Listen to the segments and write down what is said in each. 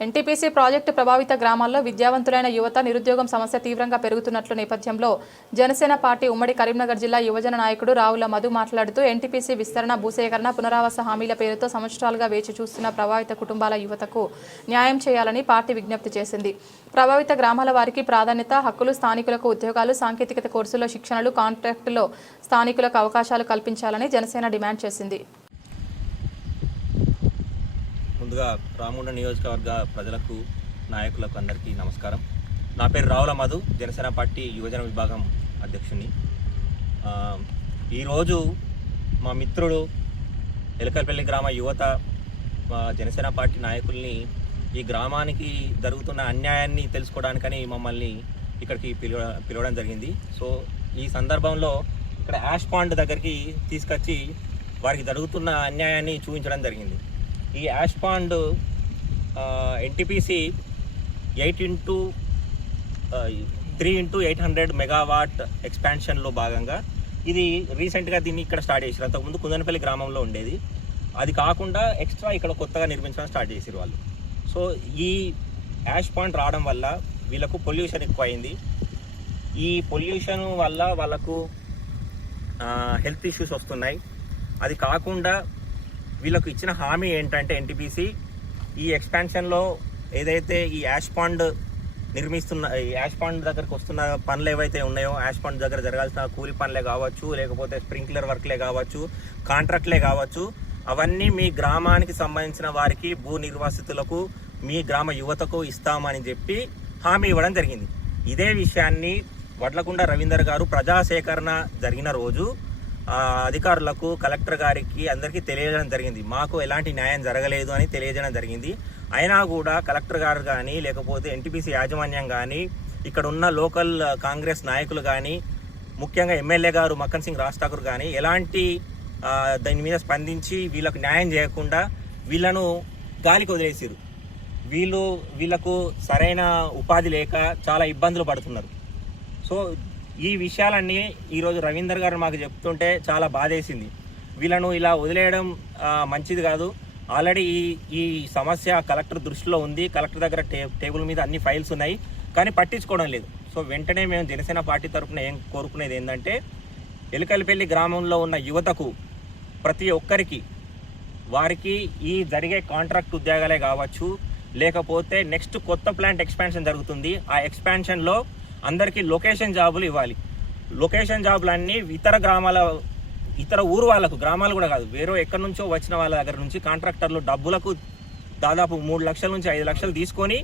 NTPC project ప్రభావిత గ్రామాల్లో విద్యావంతులైన యువత నిరుద్యోగం సమస్య తీవ్రంగా పెరుగుతున్నట్లు నేపథ్యంలో జనసేన పార్టీ ఉమ్మడి కరీంనగర్ జిల్లా యువజన నాయకుడు రావుల మధు మాట్లాడుతూ ఎన్టీపీసీ విస్తరణ భూసేకరణ పునరావాస హామీల పేరుతో సంవత్సరాలుగా వేచి చూస్తున్న ప్రభావిత కుటుంబాల యువతకు న్యాయం చేయాలని పార్టీ విజ్ఞప్తి చేసింది. ప్రభావిత గ్రామాల వారికి ప్రాధాన్యత హక్కులు స్థానికులకు ఉద్యోగాలు సాంకేతికత కోర్సుల్లో శిక్షణలు కాంట్రాక్టులో స్థానికులకు అవకాశాలు కల్పించాలని జనసేన డిమాండ్ చేసింది. ముందుగా రామగుండ నియోజకవర్గ ప్రజలకు నాయకులకు అందరికీ నమస్కారం. నా పేరు రావుల మధు జనసేన పార్టీ యువజన విభాగం అధ్యక్షుని ఈరోజు మా మిత్రుడు ఎలకల్పల్లి గ్రామ యువత మా జనసేన పార్టీ నాయకుల్ని ఈ గ్రామానికి జరుగుతున్న అన్యాయాన్ని తెలుసుకోవడానికని మమ్మల్ని ఇక్కడికి పిలువ పిలవడం జరిగింది. సో ఈ సందర్భంలో ఇక్కడ యాష్ పాండ్ దగ్గరికి తీసుకొచ్చి వారికి జరుగుతున్న అన్యాయాన్ని చూపించడం జరిగింది. ఈ ash pond NTPC eight into three into eight hundred megawatt ఎక్స్పాన్షన్లో భాగంగా ఇది రీసెంట్గా దీన్ని ఇక్కడ స్టార్ట్ చేసారు అంతకుముందు కుందనపల్లి గ్రామంలో ఉండేది. అది కాకుండా ఎక్స్ట్రా ఇక్కడ కొత్తగా నిర్మించడం స్టార్ట్ చేసారు వాళ్ళు. సో ఈ యాష్ పాయింట్ రావడం వల్ల వీళ్ళకు పొల్యూషన్ ఎక్కువ అయింది ఈ పొల్యూషన్ వల్ల వాళ్ళకు హెల్త్ ఇష్యూస్ వస్తున్నాయి. అది కాకుండా వీళ్ళకు ఇచ్చిన హామీ ఏంటంటే ఎన్టీపీసీ ఈ ఎక్స్పాన్షన్లో ఏదైతే ఈ యాష్ పాండ్ నిర్మిస్తున్న ఈ యాష్ పాండ్ దగ్గరకు వస్తున్న పనులు ఏవైతే ఉన్నాయో యాష్ పాండ్ దగ్గర జరగాల్సిన కూలి పనులే కావచ్చు లేకపోతే స్ప్రింక్లర్ వర్క్లే కావచ్చు కాంట్రాక్ట్లే కావచ్చు అవన్నీ మీ గ్రామానికి సంబంధించిన వారికి భూ నిర్వాసితులకు మీ గ్రామ యువతకు ఇస్తామని చెప్పి హామీ ఇవ్వడం జరిగింది. ఇదే విషయాన్ని వడ్లకుండ రవీందర్ గారు ప్రజాసేకరణ జరిగిన రోజు అధికారులకు కలెక్టర్ గారికి అందరికీ తెలియజేయడం జరిగింది. మాకు ఎలాంటి న్యాయం జరగలేదు అని తెలియజేయడం జరిగింది. అయినా కూడా కలెక్టర్ గారు కానీ లేకపోతే ఎన్టీపీసీ యాజమాన్యం కానీ ఇక్కడ ఉన్న లోకల్ కాంగ్రెస్ నాయకులు కానీ ముఖ్యంగా ఎమ్మెల్యే గారు మక్కన్ సింగ్ రాజ్ ఠాకూర్ కానీ ఎలాంటి దాని మీద స్పందించి వీళ్ళకు న్యాయం చేయకుండా వీళ్ళను గాలికి వదిలేసారు వీళ్ళు వీళ్ళకు సరైన ఉపాధి లేక చాలా ఇబ్బందులు పడుతున్నారు. సో ఈ విషయాలన్నీ ఈరోజు రవీందర్ గారు మాకు చెప్తుంటే చాలా బాధేసింది. వీళ్ళను ఇలా వదిలేయడం మంచిది కాదు. ఆల్రెడీ ఈ ఈ సమస్య కలెక్టర్ దృష్టిలో ఉంది. కలెక్టర్ దగ్గర టే టేబుల్ మీద అన్ని ఫైల్స్ ఉన్నాయి. కానీ పట్టించుకోవడం లేదు. సో వెంటనే మేము జనసేన పార్టీ తరఫున ఏం కోరుకునేది ఏంటంటే ఎలుకలపల్లి గ్రామంలో ఉన్న యువతకు ప్రతి ఒక్కరికి వారికి ఈ జరిగే కాంట్రాక్ట్ ఉద్యోగాలే కావచ్చు. లేకపోతే నెక్స్ట్ కొత్త ప్లాంట్ ఎక్స్పాన్షన్ జరుగుతుంది. ఆ ఎక్స్పాన్షన్లో అందరికీ లొకేషన్ జాబులు ఇవ్వాలి. లొకేషన్ జాబులు అన్నీ ఇతర గ్రామాల ఇతర ఊరు వాళ్ళకు గ్రామాలు కూడా కాదు వేరే ఎక్కడి నుంచో వచ్చిన వాళ్ళ దగ్గర నుంచి కాంట్రాక్టర్లు డబ్బులకు దాదాపు మూడు లక్షల నుంచి ఐదు లక్షలు తీసుకొని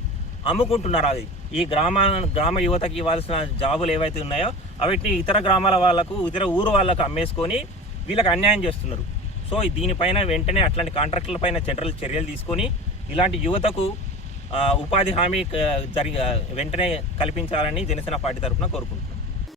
అమ్ముకుంటున్నారు అది. ఈ గ్రామ గ్రామ యువతకి ఇవ్వాల్సిన జాబులు ఏవైతే ఉన్నాయో అవిటిని ఇతర గ్రామాల వాళ్ళకు ఇతర ఊరు వాళ్ళకు అమ్మేసుకొని వీళ్ళకి అన్యాయం చేస్తున్నారు. సో దీనిపైన వెంటనే అట్లాంటి కాంట్రాక్టర్లపైన చర్యలు చర్యలు తీసుకొని ఇలాంటి యువతకు ఉపాధి హామీ జరిగి వెంటనే కల్పించాలని జనసేన పార్టీ తరఫున కోరుకుంటున్నాను